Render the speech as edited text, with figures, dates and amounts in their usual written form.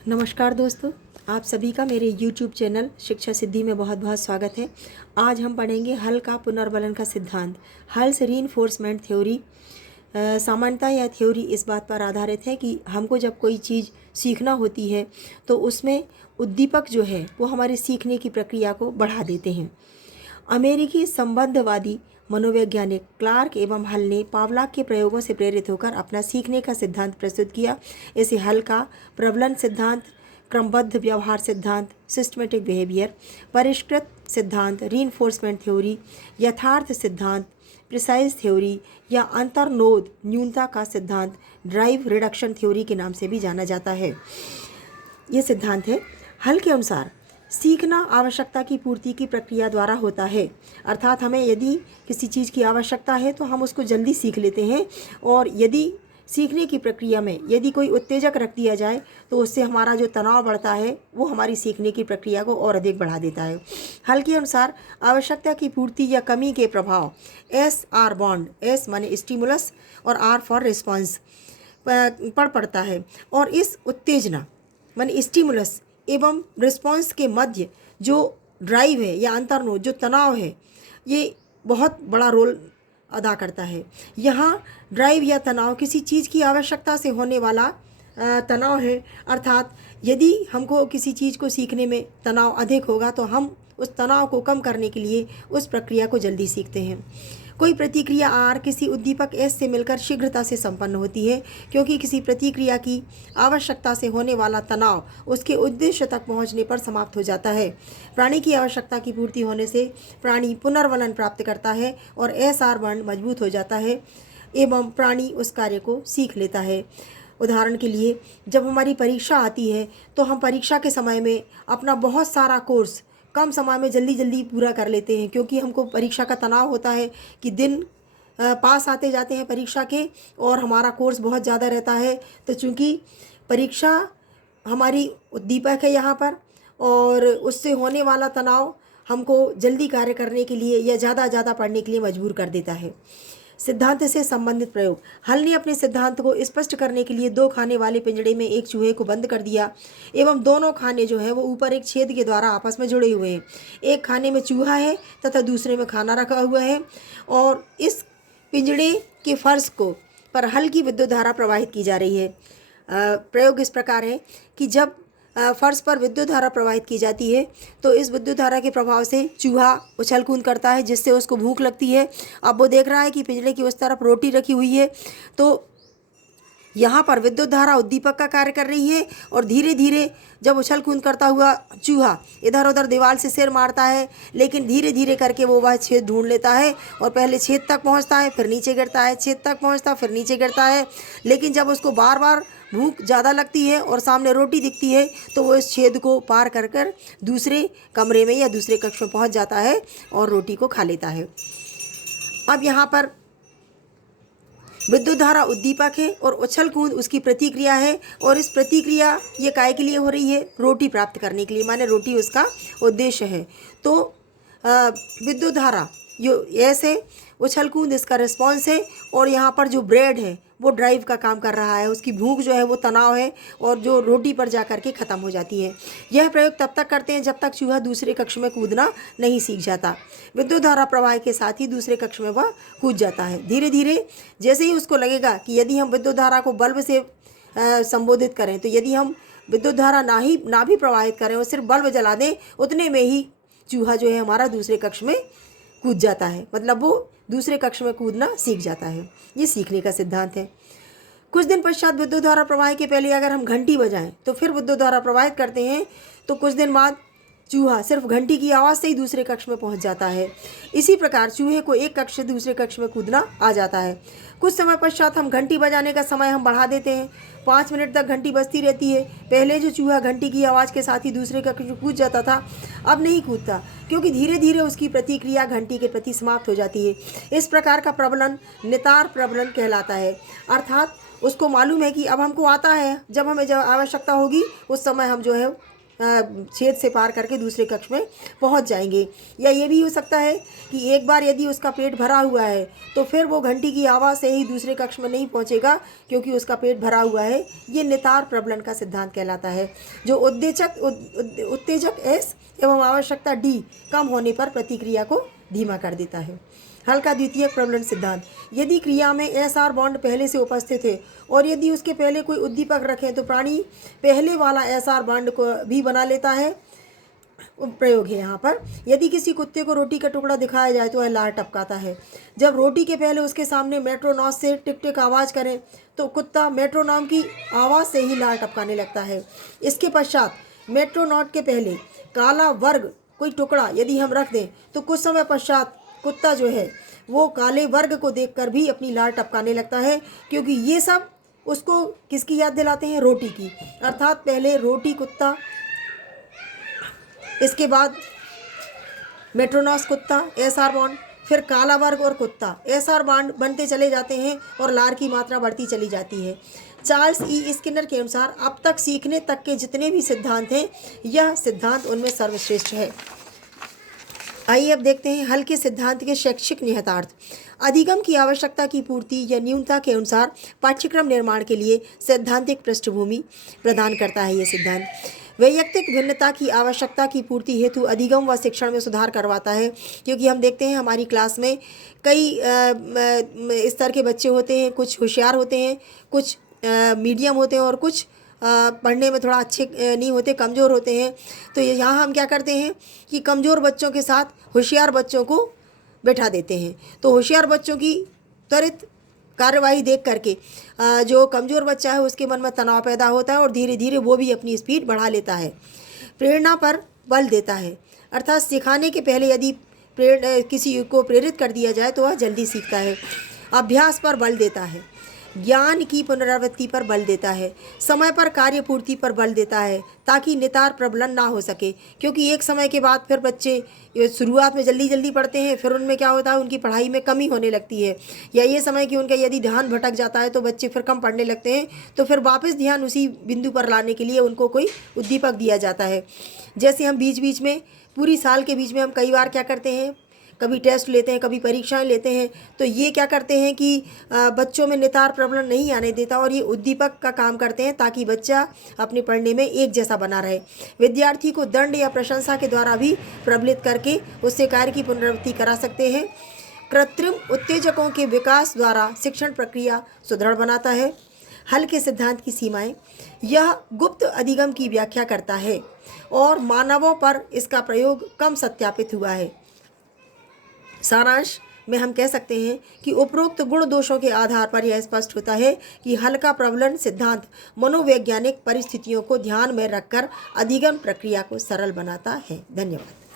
नमस्कार दोस्तों, आप सभी का मेरे YouTube चैनल शिक्षा सिद्धि में बहुत बहुत स्वागत है। आज हम पढ़ेंगे हल का पुनर्बलन का सिद्धांत। हल्स रीइंफोर्समेंट थ्योरी सामान्यतः यह थ्योरी इस बात पर आधारित है कि हमको जब कोई चीज़ सीखना होती है तो उसमें उद्दीपक जो है वो हमारे सीखने की प्रक्रिया को बढ़ा देते हैं। अमेरिकी संबंधवादी मनोवैज्ञानिक क्लार्क एवं हल ने पावलाक के प्रयोगों से प्रेरित होकर अपना सीखने का सिद्धांत प्रस्तुत किया। इसे हल का प्रबलन सिद्धांत, क्रमबद्ध व्यवहार सिद्धांत, सिस्टमेटिक बिहेवियर, परिष्कृत सिद्धांत, रीइंफोर्समेंट थ्योरी, यथार्थ सिद्धांत, प्रिसाइज थ्योरी या अंतर्नोद न्यूनता का सिद्धांत, ड्राइव रिडक्शन थ्योरी के नाम से भी जाना जाता है। ये सिद्धांत है। हल के अनुसार सीखना आवश्यकता की पूर्ति की प्रक्रिया द्वारा होता है, अर्थात हमें यदि किसी चीज़ की आवश्यकता है तो हम उसको जल्दी सीख लेते हैं, और यदि सीखने की प्रक्रिया में यदि कोई उत्तेजक रख दिया जाए तो उससे हमारा जो तनाव बढ़ता है वो हमारी सीखने की प्रक्रिया को और अधिक बढ़ा देता है। हल के अनुसार आवश्यकता की पूर्ति या कमी के प्रभाव एस आर बॉन्ड, एस माने स्टिमुलस और आर फॉर रिस्पॉन्स पर पड़ता है, और इस उत्तेजना माने स्टिमुलस एवं रिस्पॉन्स के मध्य जो ड्राइव है या अंतर्नोद जो तनाव है ये बहुत बड़ा रोल अदा करता है। यहाँ ड्राइव या तनाव किसी चीज़ की आवश्यकता से होने वाला तनाव है, अर्थात यदि हमको किसी चीज़ को सीखने में तनाव अधिक होगा तो हम उस तनाव को कम करने के लिए उस प्रक्रिया को जल्दी सीखते हैं। कोई प्रतिक्रिया आर किसी उद्दीपक एस से मिलकर शीघ्रता से संपन्न होती है, क्योंकि किसी प्रतिक्रिया की आवश्यकता से होने वाला तनाव उसके उद्देश्य तक पहुंचने पर समाप्त हो जाता है। प्राणी की आवश्यकता की पूर्ति होने से प्राणी पुनर्वलन प्राप्त करता है और एस आर बॉन्ड मजबूत हो जाता है एवं प्राणी उस कार्य को सीख लेता है। उदाहरण के लिए, जब हमारी परीक्षा आती है तो हम परीक्षा के समय में अपना बहुत सारा कोर्स कम समय में जल्दी जल्दी पूरा कर लेते हैं, क्योंकि हमको परीक्षा का तनाव होता है कि दिन पास आते जाते हैं परीक्षा के और हमारा कोर्स बहुत ज़्यादा रहता है। तो चूँकि परीक्षा हमारी उद्दीपक है यहाँ पर, और उससे होने वाला तनाव हमको जल्दी कार्य करने के लिए या ज़्यादा पढ़ने के लिए मजबूर कर देता है। सिद्धांत से संबंधित प्रयोग। हल ने अपने सिद्धांत को स्पष्ट करने के लिए 2 खाने वाले पिंजड़े में एक चूहे को बंद कर दिया एवं दोनों खाने जो है वो ऊपर एक छेद के द्वारा आपस में जुड़े हुए हैं। एक खाने में चूहा है तथा दूसरे में खाना रखा हुआ है, और इस पिंजड़े के फर्श को पर हल की विद्युत धारा प्रवाहित की जा रही है। प्रयोग इस प्रकार है कि जब फर्श पर विद्युत धारा प्रवाहित की जाती है तो इस विद्युत धारा के प्रभाव से चूहा उछल कूद करता है, जिससे उसको भूख लगती है। अब वो देख रहा है कि पिंजरे की उस तरफ रोटी रखी हुई है, तो यहाँ पर विद्युत धारा उद्दीपक का कार्य कर रही है, और धीरे धीरे जब उछल कूद करता हुआ चूहा इधर उधर दीवार से सिर मारता है, लेकिन धीरे धीरे करके वो वह छेद ढूंढ लेता है और पहले छेद तक पहुँचता है, फिर नीचे गिरता है, छेद तक पहुँचता फिर नीचे गिरता है। लेकिन जब उसको बार बार भूख ज़्यादा लगती है और सामने रोटी दिखती है तो वो इस छेद को पार कर कर दूसरे कमरे में या दूसरे कक्ष में पहुँच जाता है और रोटी को खा लेता है। अब यहाँ पर विद्युत धारा उद्दीपक है और उछल कूद उसकी प्रतिक्रिया है, और इस प्रतिक्रिया ये काय के लिए हो रही है? रोटी प्राप्त करने के लिए, माने रोटी उसका उद्देश्य है। तो विद्युत धारा जो ऐसे उछल कूद इसका रिस्पॉन्स है, और यहाँ पर जो ब्रेड है वो ड्राइव का काम कर रहा है, उसकी भूख जो है वो तनाव है, और जो रोटी पर जा कर के ख़त्म हो जाती है। यह प्रयोग तब तक करते हैं जब तक चूहा दूसरे कक्ष में कूदना नहीं सीख जाता। विद्युत धारा प्रवाह के साथ ही दूसरे कक्ष में वह कूद जाता है। धीरे धीरे जैसे ही उसको लगेगा कि यदि हम विद्युत धारा को बल्ब से संबोधित करें, तो यदि हम विद्युत धारा ना भी प्रवाहित करें और सिर्फ बल्ब जला दें, उतने में ही चूहा जो है हमारा दूसरे कक्ष में कूद जाता है, मतलब वो दूसरे कक्ष में कूदना सीख जाता है। ये सीखने का सिद्धांत है। कुछ दिन पश्चात विद्युत धारा प्रवाह के पहले अगर हम घंटी बजाएं तो फिर विद्युत धारा प्रवाहित करते हैं, तो कुछ दिन बाद चूहा सिर्फ घंटी की आवाज़ से ही दूसरे कक्ष में पहुंच जाता है। इसी प्रकार चूहे को एक कक्ष से दूसरे कक्ष में कूदना आ जाता है। कुछ समय पश्चात हम घंटी बजाने का समय हम बढ़ा देते हैं। 5 मिनट तक घंटी बजती रहती है। पहले जो चूहा घंटी की आवाज़ के साथ ही दूसरे कक्ष में कूद जाता था, अब नहीं कूदता, क्योंकि धीरे धीरे उसकी प्रतिक्रिया घंटी के प्रति समाप्त हो जाती है। इस प्रकार का प्रबलन नितार प्रबलन कहलाता है, अर्थात उसको मालूम है कि अब हमको आता है, जब हमें आवश्यकता होगी उस समय हम जो है छेद से पार करके दूसरे कक्ष में पहुंच जाएंगे। या ये भी हो सकता है कि एक बार यदि उसका पेट भरा हुआ है तो फिर वो घंटी की आवाज़ से ही दूसरे कक्ष में नहीं पहुंचेगा, क्योंकि उसका पेट भरा हुआ है। ये नितार प्रबलन का सिद्धांत कहलाता है, जो उत्तेजक एस एवं आवश्यकता डी कम होने पर प्रतिक्रिया को धीमा कर देता है। हल का द्वितीयक प्रबलन सिद्धांत। यदि क्रिया में एस आर बॉन्ड पहले से उपस्थित है और यदि उसके पहले कोई उद्दीपक रखें तो प्राणी पहले वाला एस आर बॉन्ड को भी बना लेता है। प्रयोग है यहाँ पर, यदि किसी कुत्ते को रोटी का टुकड़ा दिखाया जाए तो वह लार टपकाता है। जब रोटी के पहले उसके सामने मेट्रोनॉम से टिक टिक आवाज़ करें तो कुत्ता मेट्रोनॉम की आवाज़ से ही लार टपकाने लगता है। इसके पश्चात मेट्रोनॉट के पहले काला वर्ग कोई टुकड़ा यदि हम रख दें तो कुछ समय पश्चात कुत्ता जो है वो काले वर्ग को देखकर भी अपनी लार टपकाने लगता है, क्योंकि ये सब उसको किसकी याद दिलाते हैं? रोटी की। अर्थात पहले रोटी, कुत्ता, इसके बाद मेट्रोनॉस कुत्ता, एस आर बॉन्ड, फिर काला वर्ग और कुत्ता, एस आर बॉन्ड बनते चले जाते हैं और लार की मात्रा बढ़ती चली जाती है। चार्ल्स ई स्किनर के अनुसार अब तक सीखने तक के जितने भी सिद्धांत हैं, यह सिद्धांत उनमें सर्वश्रेष्ठ है। आइए अब देखते हैं हल के सिद्धांत के शैक्षिक निहितार्थ। अधिगम की आवश्यकता की पूर्ति या न्यूनता के अनुसार पाठ्यक्रम निर्माण के लिए सैद्धांतिक पृष्ठभूमि प्रदान करता है। यह सिद्धांत वैयक्तिक भिन्नता की आवश्यकता की पूर्ति हेतु अधिगम व शिक्षण में सुधार करवाता है, क्योंकि हम देखते हैं हमारी क्लास में कई स्तर के बच्चे होते हैं, कुछ होशियार होते हैं, कुछ मीडियम होते हैं और कुछ पढ़ने में थोड़ा अच्छे नहीं होते, कमज़ोर होते हैं। तो यहाँ हम क्या करते हैं कि कमज़ोर बच्चों के साथ होशियार बच्चों को बैठा देते हैं। तो होशियार बच्चों की त्वरित कार्यवाही देख करके जो कमज़ोर बच्चा है उसके मन में तनाव पैदा होता है और धीरे धीरे वो भी अपनी स्पीड बढ़ा लेता है। प्रेरणा पर बल देता है, अर्थात सिखाने के पहले यदि किसी को प्रेरित कर दिया जाए तो वह जल्दी सीखता है। अभ्यास पर बल देता है, ज्ञान की पुनरावृत्ति पर बल देता है, समय पर कार्य पूर्ति पर बल देता है ताकि नितार प्रबलन ना हो सके, क्योंकि एक समय के बाद फिर बच्चे शुरुआत में जल्दी जल्दी पढ़ते हैं, फिर उनमें क्या होता है, उनकी पढ़ाई में कमी होने लगती है, या ये समय कि उनका यदि ध्यान भटक जाता है तो बच्चे फिर कम पढ़ने लगते हैं। तो फिर वापस ध्यान उसी बिंदु पर लाने के लिए उनको कोई उद्दीपक दिया जाता है। जैसे हम बीच बीच में पूरी साल के बीच में हम कई बार क्या करते हैं, कभी टेस्ट लेते हैं, कभी परीक्षाएं लेते हैं, तो ये क्या करते हैं कि बच्चों में नितार प्रबलन नहीं आने देता और ये उद्दीपक का काम करते हैं ताकि बच्चा अपने पढ़ने में एक जैसा बना रहे। विद्यार्थी को दंड या प्रशंसा के द्वारा भी प्रबलित करके उससे कार्य की पुनरावृत्ति करा सकते हैं। कृत्रिम उत्तेजकों के विकास द्वारा शिक्षण प्रक्रिया सुदृढ़ बनाता है। हल के सिद्धांत की सीमाएं। यह गुप्त अधिगम की व्याख्या करता है और मानवों पर इसका प्रयोग कम सत्यापित हुआ है। सारांश में हम कह सकते हैं कि उपरोक्त गुण दोषों के आधार पर यह स्पष्ट होता है कि हल का प्रबलन सिद्धांत मनोवैज्ञानिक परिस्थितियों को ध्यान में रखकर अधिगम प्रक्रिया को सरल बनाता है। धन्यवाद।